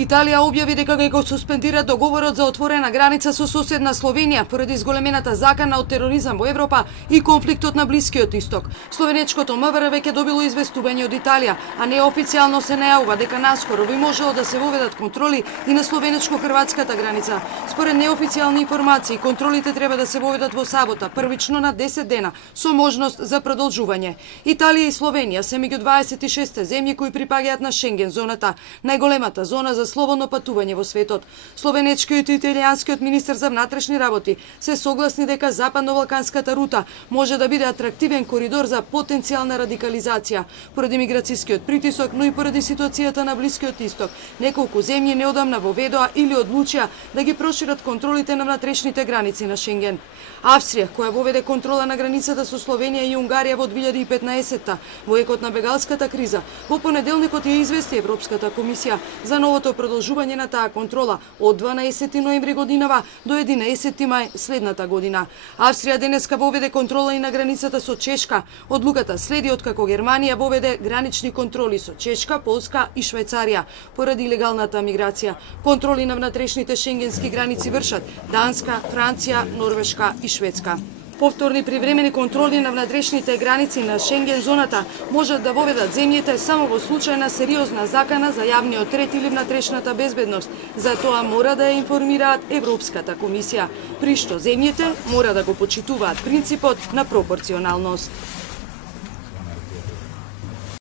Италија објави дека ќе го суспендира договорот за отворена граница со соседна Словенија поради зголемената закана од тероризам во Европа и конфликтот на Блискиот Исток. Словенечкото МВР веќе добило известување од Италија, а неофицијално се најавува дека наскоро би можело да се воведат контроли и на словенечко-хрватската граница. Според неофицијални информации, контролите треба да се воведат во сабота, првично на 10 дена, со можност за продолжување. Италија и Словенија се меѓу 26 земји кои припагаат на Шенген зоната, најголемата зона за слободно патување во светот. Словенечкиот и италијанскиот министер за внатрешни работи се согласни дека западно-балканската рута може да биде атрактивен коридор за потенцијална радикализација. Поради миграцијскиот притисок, но и поради ситуацијата на Блискиот Исток, неколку земји неодамна воведоа или одлучија да ги прошират контролите на внатрешните граници на Шенген. Австрија, која воведе контрола на границата со Словенија и Унгарија во 2015-та, во екот на бегалската криза, во понеделникот ја извести Европската комисија за новото продолжување на таа контрола од 12 ноември годинава до 11 мај следната година. Австрија денеска воведе контрола и на границата со Чешка. Одлуката следи откако Германија воведе гранични контроли со Чешка, Полска и Швајцарија поради илегалната миграција. Контроли на внатрешните шенгенски граници вршат Данска, Франција, Норвешка и Шведска. Повторни привремени контроли на внатрешните граници на Шенген зоната можат да воведат земјите само во случај на сериозна закана за јавниот ред или внатрешната безбедност. За тоа мора да ја информираат Европската комисија, при што земјите мора да го почитуваат принципот на пропорционалност.